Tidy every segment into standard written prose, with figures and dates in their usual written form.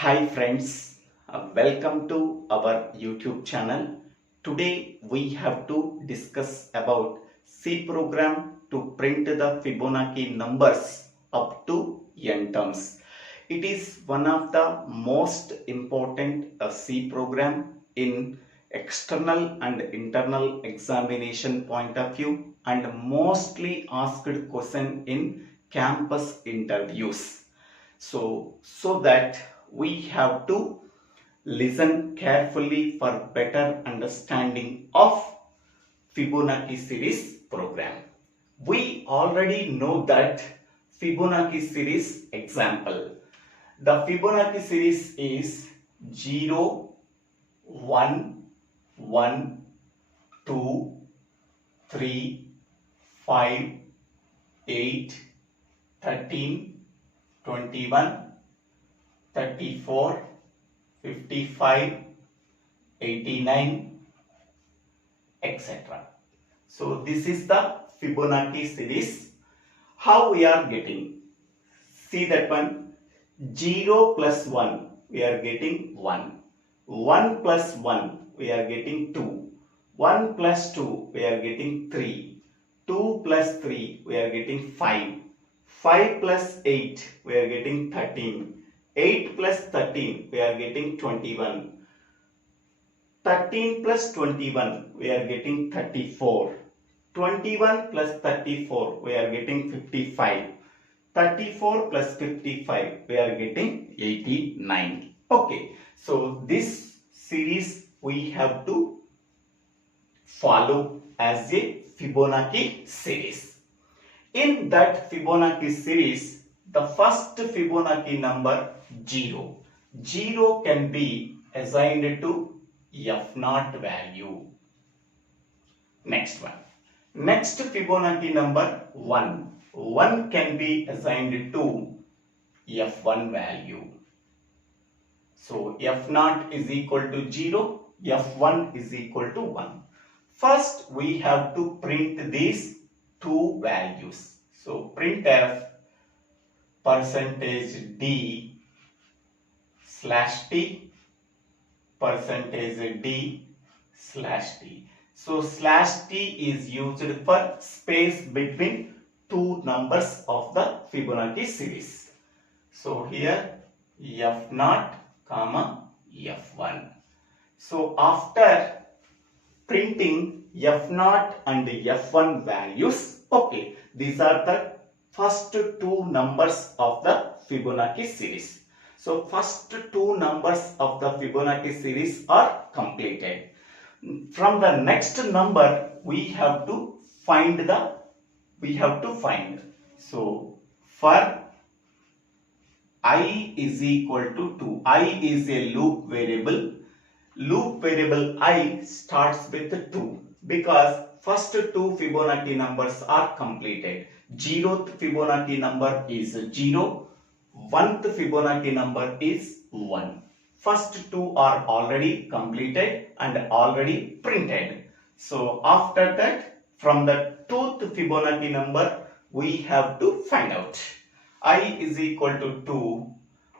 Hi friends, welcome to our YouTube channel. Today we have to discuss about C program to print the Fibonacci numbers up to n terms. It is one of the most important C program in external and internal examination point of view and mostly asked question in campus interviews. So that we have to listen carefully for better understanding of Fibonacci series program. We already know that Fibonacci series example. The Fibonacci series is 0, 1, 1, 2, 3, 5, 8, 13, 21, 34, 55, 89, etc. So this is the Fibonacci series. How we are getting? See that one. 0 plus 1 we are getting 1. 1 plus 1 we are getting 2. 1 plus 2 we are getting 3. 2 plus 3 we are getting 5. 5 plus 8 we are getting 13. 8 plus 13 we are getting 21. 13 plus 21 we are getting 34. 21 plus 34 we are getting 55. 34 plus 55 we are getting 89. Okay, so this series we have to follow as a Fibonacci series. In that Fibonacci series, the first Fibonacci number 0. 0 can be assigned to F0 value. Next one. Next Fibonacci number 1. 1 can be assigned to F1 value. So F0 is equal to 0, F1 is equal to 1. First we have to print these two values. So printf %d /t %d /t. So /t is used for space between two numbers of the Fibonacci series. So here F0 comma F1. So after printing F0 and F1 values, okay, these are the first two numbers of the Fibonacci series. So first two numbers of the Fibonacci series are completed. From the next number we have to find. So for I is equal to 2. I is a loop variable. Loop variable I starts with 2 because first two Fibonacci numbers are completed. 0th Fibonacci number is 0. 1th Fibonacci number is 1. First two are already completed and already printed. So after that, from the 2th Fibonacci number, we have to find out. I is equal to 2,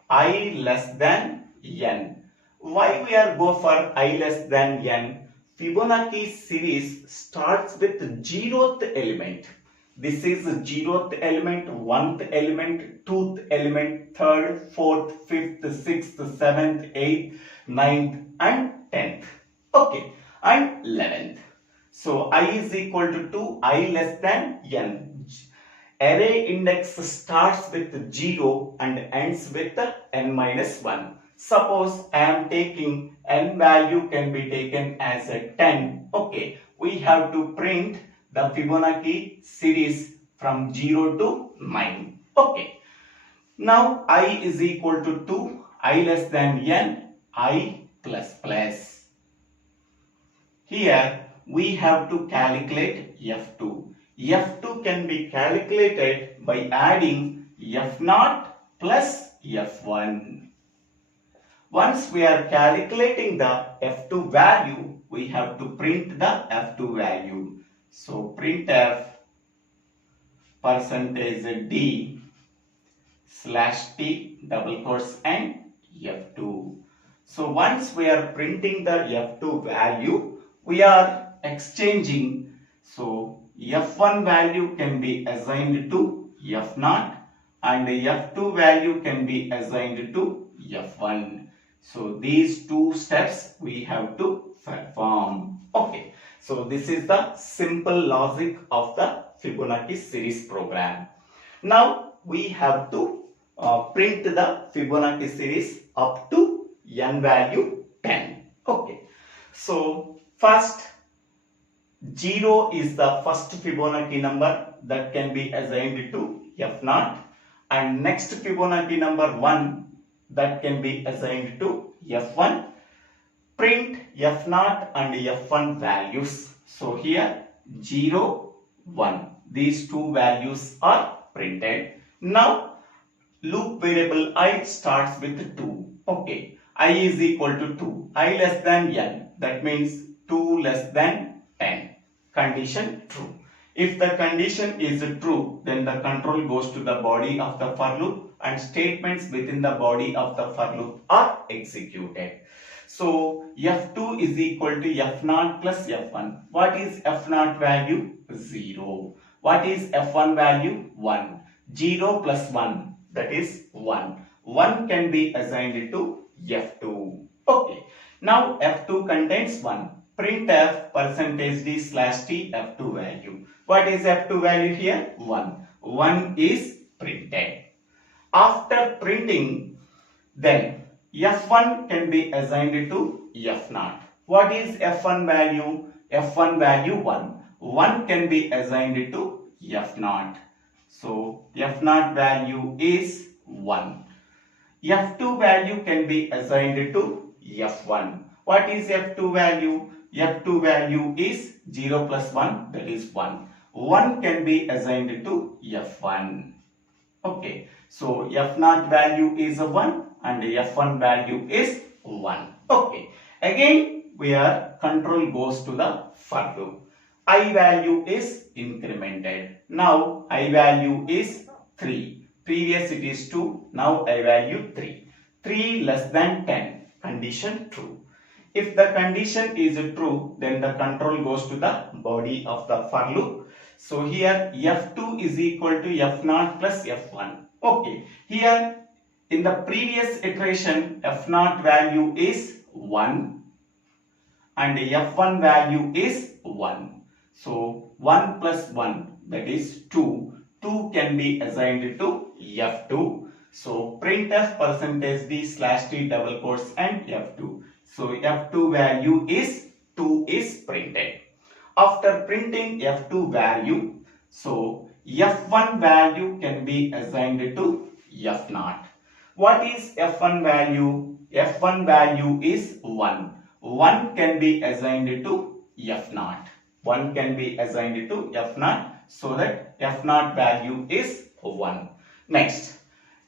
I less than n. Why we are go for I less than n? Fibonacci series starts with 0th element. This is 0th element, 1th element, 2th element, 3rd, 4th, 5th, 6th, 7th, 8th, 9th and 10th. Okay, and 11th. So I is equal to 2, I less than n. Array index starts with 0 and ends with n minus 1. Suppose I am taking n value can be taken as a 10. Okay, we have to print the Fibonacci series from 0 to 9. Okay, now I is equal to 2, I less than n, I plus plus. Here we have to calculate F2. F2 can be calculated by adding F0 plus F1. Once we are calculating the F2 value, we have to print the F2 value. So printf %d /t double quotes and F2. So once we are printing the F2 value, we are exchanging. So F1 value can be assigned to F0 and F2 value can be assigned to F1. So these two steps we have to perform. Okay. So this is the simple logic of the Fibonacci series program. Now we have to print the Fibonacci series up to n value 10. Okay. So first 0 is the first Fibonacci number that can be assigned to F0 and next Fibonacci number 1 that can be assigned to F1. Print F0 and F1 values. So here 0, 1. These two values are printed. Now loop variable I starts with 2. Okay. I is equal to 2. I less than n. That means 2 less than 10. Condition true. If the condition is true, then the control goes to the body of the for loop and statements within the body of the for loop are executed. So F2 is equal to F0 plus F1. What is F0 value? 0. What is F1 value? 1. 0 plus 1, that is 1. 1 can be assigned to F2. Okay. Now F2 contains 1. Printf %d/t F2 value. What is F2 value here? 1. 1 is printed. After printing, then F1 can be assigned to F0. What is F1 value? F1 value 1. 1 can be assigned to F0. So F0 value is 1. F2 value can be assigned to F1. What is F2 value? F2 value is 0 plus 1, that is 1. 1 can be assigned to F1. Okay. So F0 value is 1 and F1 value is 1. Okay. Again, where control goes to the for loop. I value is incremented. Now I value is 3. Previous it is 2. Now I value 3. 3 less than 10. Condition true. If the condition is true, then the control goes to the body of the for loop. So here F2 is equal to F0 plus F1. Okay. Here in the previous iteration, F0 value is 1 and F1 value is 1. So 1 plus 1, that is 2. 2 can be assigned to F2. So printf %d/t double quotes and F2. So F2 value is 2 is printed. After printing F2 value, so F1 value can be assigned to F0. What is F1 value? F1 value is 1. 1 can be assigned to F0. 1 can be assigned to F0, so that F0 value is 1. Next,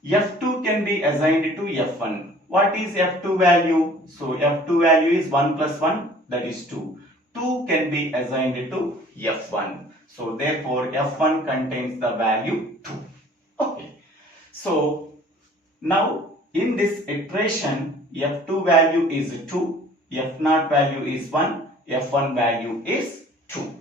F2 can be assigned to F1. What is F2 value? So F2 value is 1 plus 1, that is 2. 2 can be assigned to F1. So therefore F1 contains the value 2. Okay. So now in this iteration, F2 value is 2, F0 value is 1, F1 value is 2.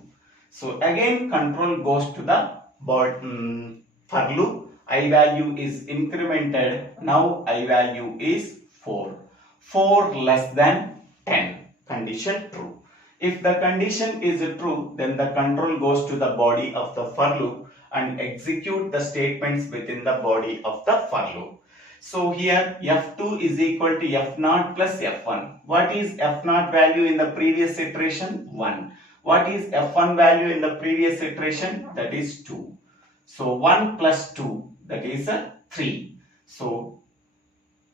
So again control goes to the for loop. I value is incremented. Now I value is 4. 4 less than 10. Condition true. If the condition is true, then the control goes to the body of the for loop and execute the statements within the body of the for loop. So here F2 is equal to F0 plus F1. What is F0 value in the previous iteration? 1. What is F1 value in the previous iteration? That is 2. So 1 plus 2, that is 3. So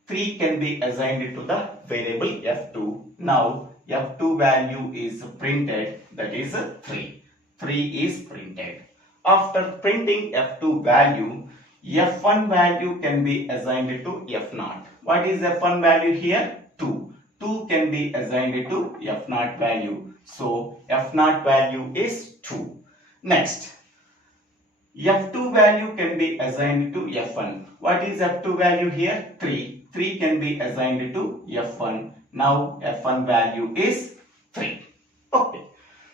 3 can be assigned to the variable F2. Now F2 value is printed, that is 3. 3 is printed. After printing F2 value, F1 value can be assigned to F0. What is F1 value here? 2. 2 can be assigned to F0 value. So F0 value is 2. Next, F2 value can be assigned to F1. What is F2 value here? 3. 3 can be assigned to F1. Now F1 value is 3. Okay.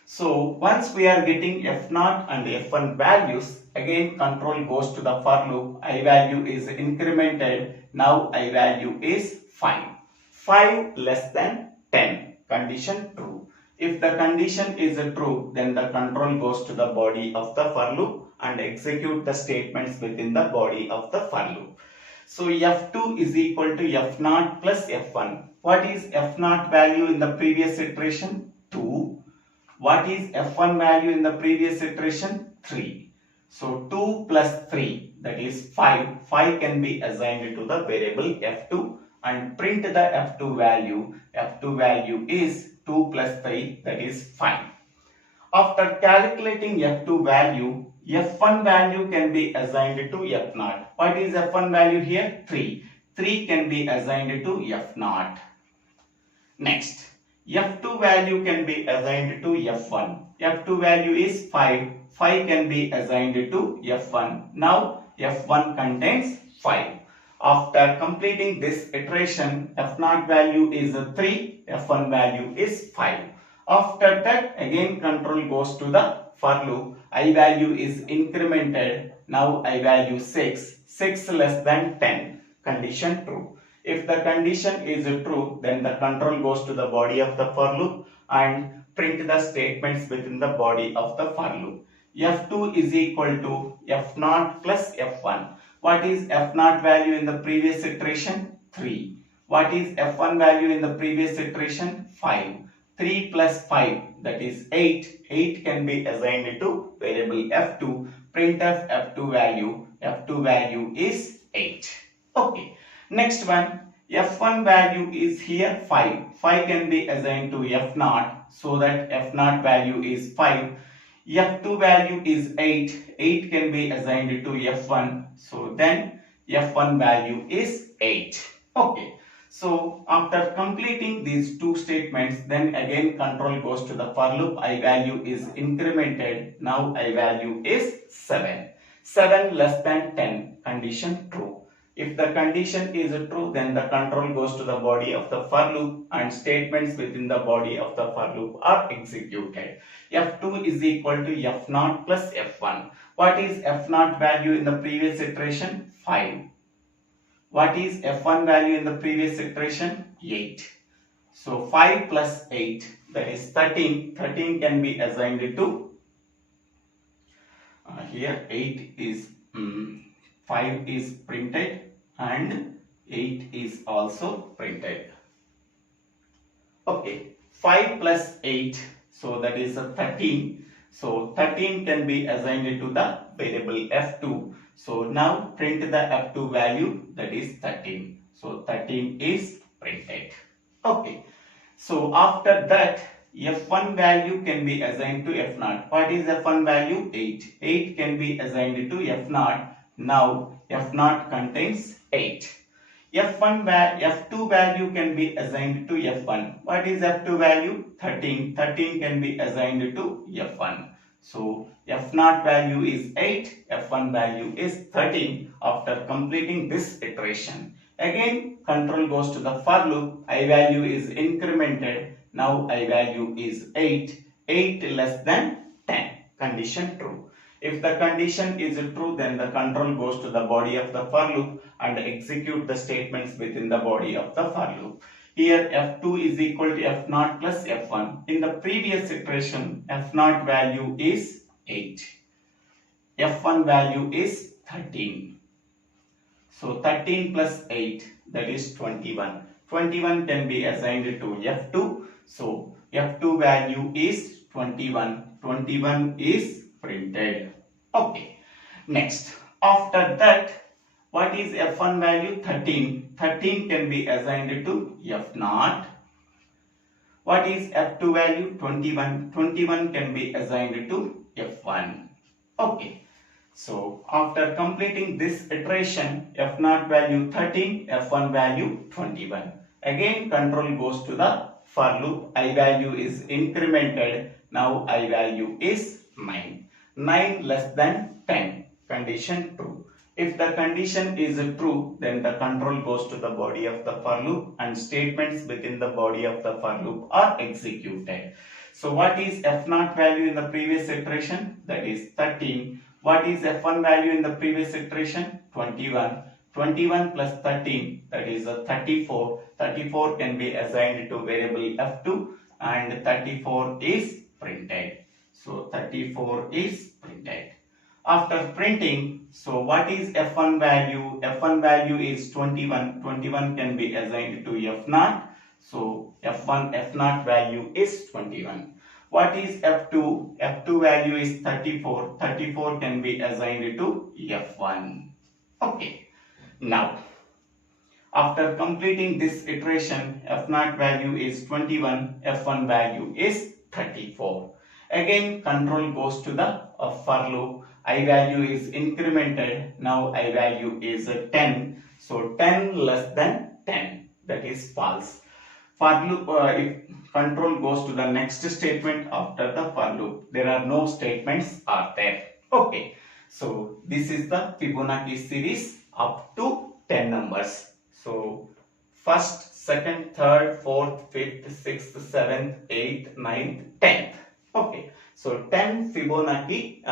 So once we are getting F0 and F1 values, again control goes to the for loop. I value is incremented. Now I value is 5. 5 less than 10. Condition true. If the condition is true, then the control goes to the body of the for loop and execute the statements within the body of the for loop. So F2 is equal to F0 plus F1. What is F0 value in the previous iteration? 2. What is F1 value in the previous iteration? 3. So 2 plus 3, that is 5. 5 can be assigned to the variable F2 and print the F2 value. F2 value is 2 plus 3, that is 5. After calculating F2 value, F1 value can be assigned to F0. What is F1 value here? 3. 3 can be assigned to F0. Next, F2 value can be assigned to F1. F2 value is 5. 5 can be assigned to F1. Now F1 contains 5. After completing this iteration, F0 value is 3. F1 value is 5. After that, again control goes to the for loop. I value is incremented. Now I value 6. 6 less than 10. Condition true. If the condition is true, then the control goes to the body of the for loop and print the statements within the body of the for loop. F2 is equal to F0 plus F1. What is F0 value in the previous iteration? 3. What is F1 value in the previous iteration? 5. 3 plus 5, that is 8. 8 can be assigned to variable F2. Printf F2 value. F2 value is 8. Okay. Next one, F1 value is here 5. 5 can be assigned to F0, so that F0 value is 5. F2 value is 8. 8 can be assigned to F1, so then F1 value is 8. Okay. So after completing these two statements, then again control goes to the for loop. I value is incremented. Now I value is 7. 7 less than 10. Condition true. If the condition is true, then the control goes to the body of the for loop and statements within the body of the for loop are executed. F2 is equal to F0 plus F1. What is F0 value in the previous iteration? 5. What is F1 value in the previous iteration? 8. So 5 plus 8, that is 13. 13 can be assigned to here 8 is 5 is printed and 8 is also printed. Okay, 5 plus 8, so that is 13. So 13 can be assigned to the variable F2. So now print the F2 value, that is 13. So 13 is printed. Okay. So after that, F1 value can be assigned to F0. What is F1 value? 8. 8 can be assigned to F0. Now F0 contains 8. F2 value can be assigned to F1. What is F2 value? 13. 13 can be assigned to F1. So F0 value is 8. F1 value is 13 after completing this iteration. Again control goes to the for loop. I value is incremented. Now I value is 8. 8 less than 10. Condition true. If the condition is true, then the control goes to the body of the for loop and execute the statements within the body of the for loop. Here F2 is equal to F0 plus F1. In the previous iteration, F0 value is 8. F1 value is 13. So 13 plus 8, that is 21. 21 can be assigned to F2. So F2 value is 21. 21 is printed. Okay. Next, after that, what is F1 value? 13. 13 can be assigned to F0. What is F2 value? 21. 21 can be assigned to F1. Okay. So after completing this iteration, F0 value 13, F1 value 21. Again control goes to the for loop. I value is incremented. Now I value is 9. 9 less than 10. condition true. If the condition is true, then the control goes to the body of the for loop and statements within the body of the for loop are executed. So what is F0 value in the previous iteration? That is 13. What is F1 value in the previous iteration? 21. 21 plus 13, that is 34. 34 can be assigned to variable F2 and 34 is printed. So 34 is printed. After printing, so what is F1 value? F1 value is 21. 21 can be assigned to F0. So F0 value is 21. What is F2? F2 value is 34. 34 can be assigned to F1. Okay. Now, after completing this iteration, F0 value is 21. F1 value is 34. Again, control goes to the for loop. I value is incremented. Now I value is 10. So 10 less than 10. That is false. For loop, if control goes to the next statement after the for loop. There are no statements are there. Okay. So this is the Fibonacci series up to 10 numbers. So first, second, third, fourth, fifth, sixth, seventh, eighth, ninth, 10th. Okay. So 10 Fibonacci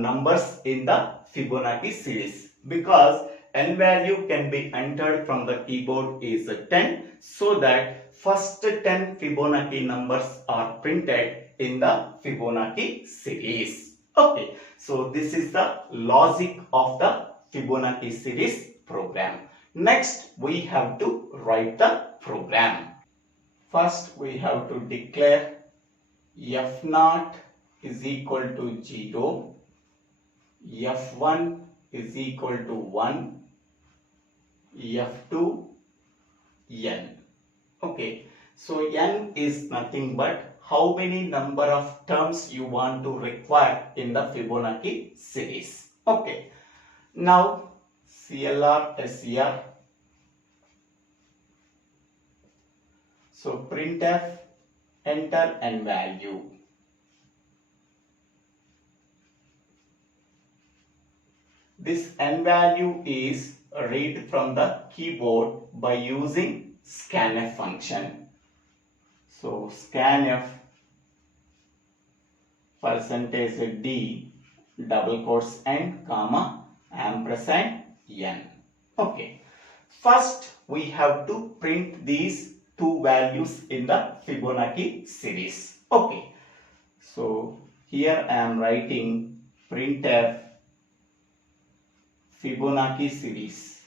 numbers in the Fibonacci series, because n value can be entered from the keyboard is 10, so that first 10 Fibonacci numbers are printed in the Fibonacci series. Okay, so this is the logic of the Fibonacci series program. Next, we have to write the program. First, we have to declare F0 is equal to 0, F1 is equal to 1, F2 n. Okay, so n is nothing but how many number of terms you want to require in the Fibonacci series. Okay, now CLR SCR. So printf, enter n value. This n value is read from the keyboard by using scanf function. So scanf %d double quotes n comma ampersand n. Okay. First we have to print these two values in the Fibonacci series. Okay. So here I am writing printf Fibonacci series.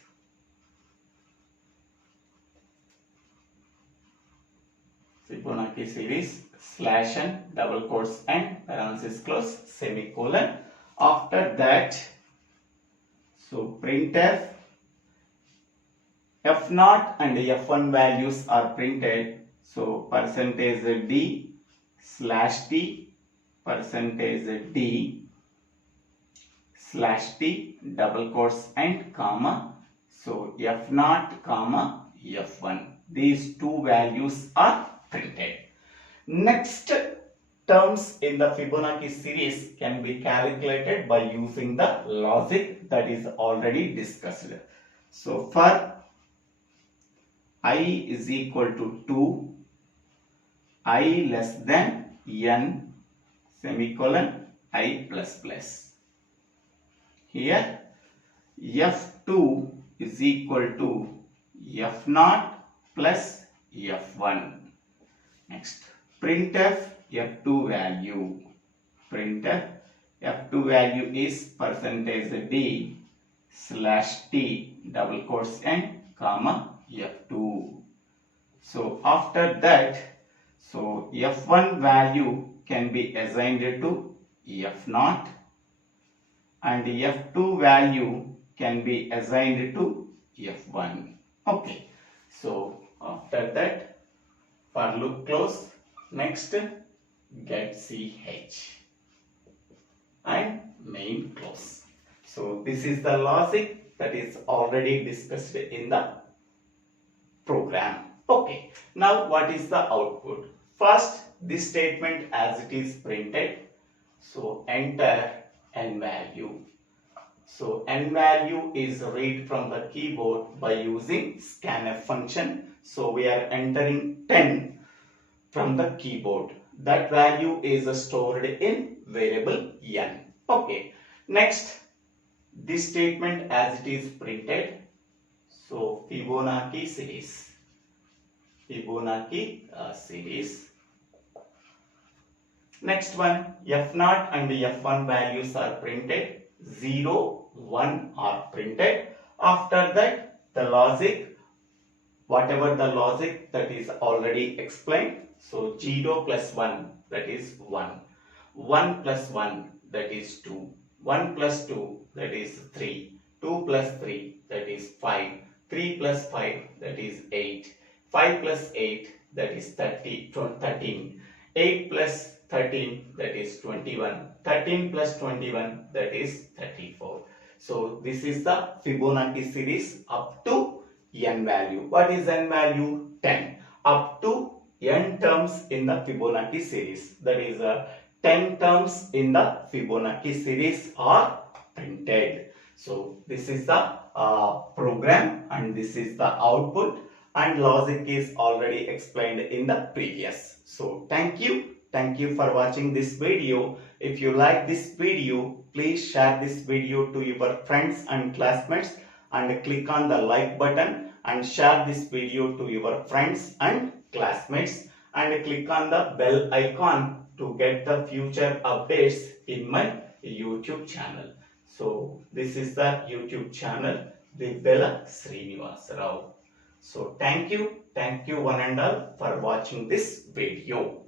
Fibonacci series slash n double quotes and parenthesis close semicolon. After that, so printf F0 and F1 values are printed. So %d slash t %d slash t double quotes and comma. So F0 comma F1. These two values are printed. Next terms in the Fibonacci series can be calculated by using the logic that is already discussed. So for I is equal to 2, I less than n semicolon I plus plus. Here F2 is equal to F0 plus F1. Next, printf F2 value. Printf F2 value is %d slash t double quotes n comma F2. So after that, so F1 value can be assigned to F0 and F2 value can be assigned to F1. Okay. So after that, for loop close. Next, get ch and main close. So this is the logic that is already discussed in the program. Okay. Now what is the output? First, this statement as it is printed. So enter n value. So n value is read from the keyboard by using scanf function. So we are entering 10 from the keyboard. That value is stored in variable n. Okay. Next, this statement as it is printed. So Fibonacci series. Fibonacci series. Next one, F0 and F1 values are printed. 0, 1 are printed. After that, the logic, whatever the logic that is already explained. So 0 plus 1, that is 1. 1 plus 1, that is 2. 1 plus 2, that is 3. 2 plus 3, that is 5. 3 plus 5, that is 8. 5 plus 8, that is 13. 8 plus 13, that is 21. 13 plus 21, that is 34. So this is the Fibonacci series up to n value. What is n value? 10. Up to n terms in the Fibonacci series. That is 10 terms in the Fibonacci series are printed. So this is the program and this is the output, and logic is already explained in the previous. So thank you. Thank you for watching this video. If you like this video, please share this video to your friends and classmates and click on the like button and share this video to your friends and classmates and click on the bell icon to get the future updates in my YouTube channel. So this is the YouTube channel DIVVELA Srinivasa. So thank you one and all for watching this video.